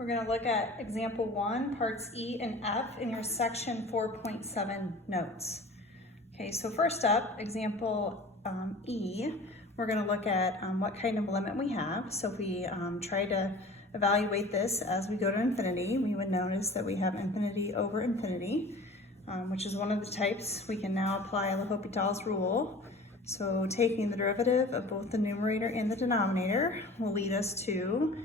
We're going to look at example 1, parts E and F in your section 4.7 notes. Okay, so first up, example E, we're going to look at what kind of limit we have. So if we try to evaluate this as we go to infinity, we would notice that we have infinity over infinity, which is one of the types. We can now apply L'Hopital's rule. So taking the derivative of both the numerator and the denominator will lead us to,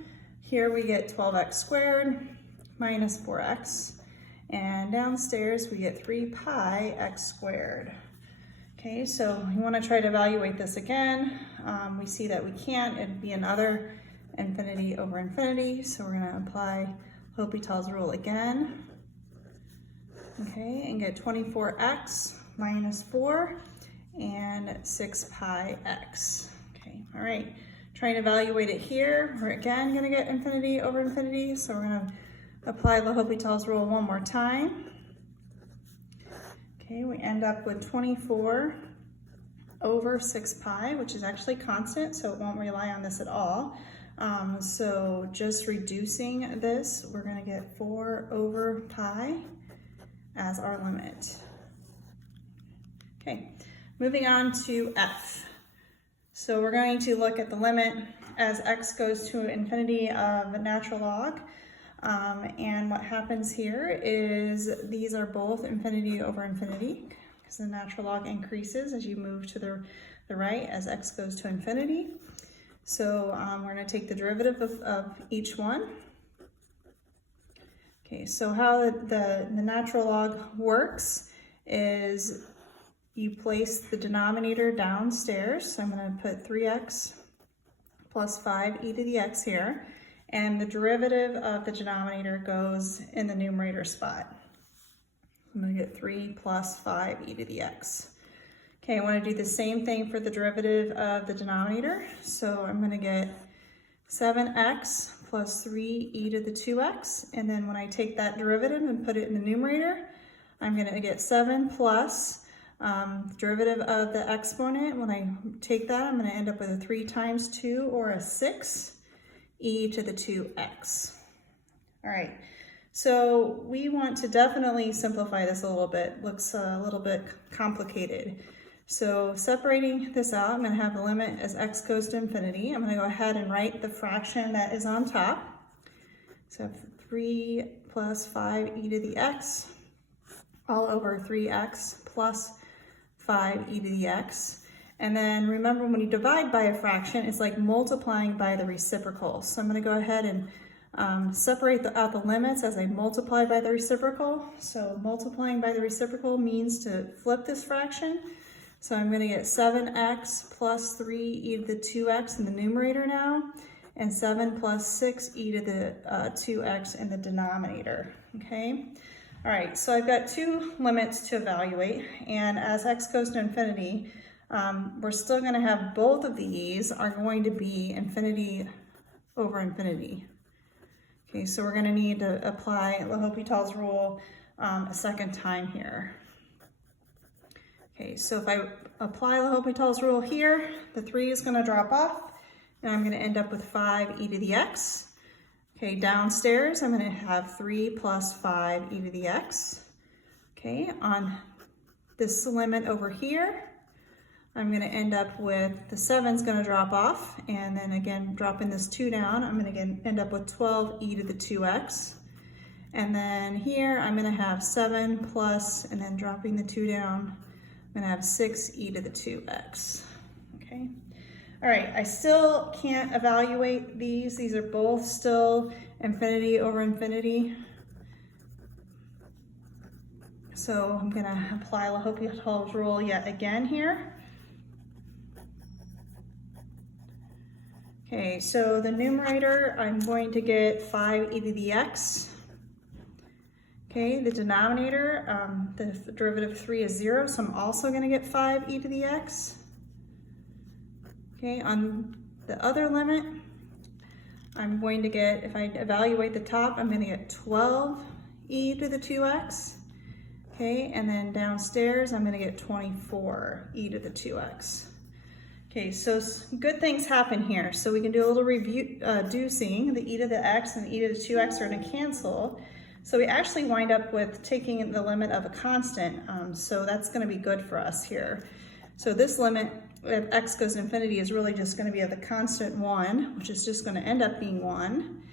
here we get 12x squared minus 4x, and downstairs we get 3 pi x squared. Okay, so we want to try to evaluate this again. We see that we can't, it'd be another infinity over infinity, so we're going to apply L'Hopital's rule again. Okay, and get 24x minus 4 and 6 pi x. Okay, all right. Trying to evaluate it here, we're again going to get infinity over infinity, so we're going to apply L'Hopital's rule one more time. Okay, we end up with 24 over 6 pi, which is actually constant, so it won't rely on this at all. So just reducing this, we're going to get 4 over pi as our limit. Okay, moving on to F. So we're going to look at the limit as x goes to infinity of a natural log. And what happens here is these are both infinity over infinity because the natural log increases as you move to the right as x goes to infinity. So we're going to take the derivative of each one. Okay, so how the natural log works is you place the denominator downstairs. So I'm going to put 3x plus 5e to the x here. And the derivative of the denominator goes in the numerator spot. I'm going to get 3 plus 5e to the x. Okay, I want to do the same thing for the derivative of the denominator. So I'm going to get 7x plus 3e to the 2x. And then when I take that derivative and put it in the numerator, I'm going to get 7 plus derivative of the exponent. When I take that, I'm going to end up with a 3 times 2 or a 6 e to the 2x. All right, so we want to definitely simplify this a little bit. Looks a little bit complicated. So separating this out, I'm going to have the limit as x goes to infinity. I'm going to go ahead and write the fraction that is on top. So 3 plus 5e to the x all over 3x plus 5e to the x. And then remember, when you divide by a fraction, it's like multiplying by the reciprocal. So I'm going to go ahead and separate out the limits as I multiply by the reciprocal. So multiplying by the reciprocal means to flip this fraction. So I'm going to get 7x plus 3e to the 2x in the numerator now, and 7 plus 6e to the 2x in the denominator. Okay. All right, so I've got two limits to evaluate, and as x goes to infinity, we're still going to have both of these are going to be infinity over infinity. Okay, so we're going to need to apply L'Hopital's rule a second time here. Okay, so if I apply L'Hopital's rule here, the 3 is going to drop off, and I'm going to end up with 5e to the x. Okay, downstairs, I'm going to have 3 plus 5e to the x. Okay, on this limit over here, I'm going to end up with the 7 is going to drop off, and then again, dropping this 2 down, I'm going to end up with 12e to the 2x. And then here, I'm going to have 7 plus, and then dropping the 2 down, I'm going to have 6e to the 2x. Okay. All right, I still can't evaluate these. These are both still infinity over infinity. So I'm going to apply L'Hopital's rule yet again here. Okay, so the numerator, I'm going to get 5e to the x. Okay, the denominator, the derivative of 3 is 0, so I'm also going to get 5e to the x. Okay, on the other limit, I'm going to get, if I evaluate the top, I'm going to get 12e to the 2x. Okay, and then downstairs, I'm going to get 24e to the 2x. Okay, so good things happen here. So we can do a little reducing. The e to the x and the e to the 2x are going to cancel. So we actually wind up with taking the limit of a constant. So that's going to be good for us here. So this limit, if x goes to infinity, is really just going to be of the constant 1, which is just going to end up being 1.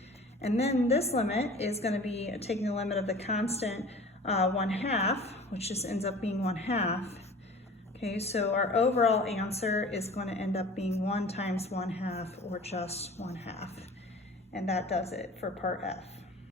And then this limit is going to be taking the limit of the constant 1/2, which just ends up being 1/2. Okay, so our overall answer is going to end up being 1 times 1/2, or just 1/2. And that does it for part F.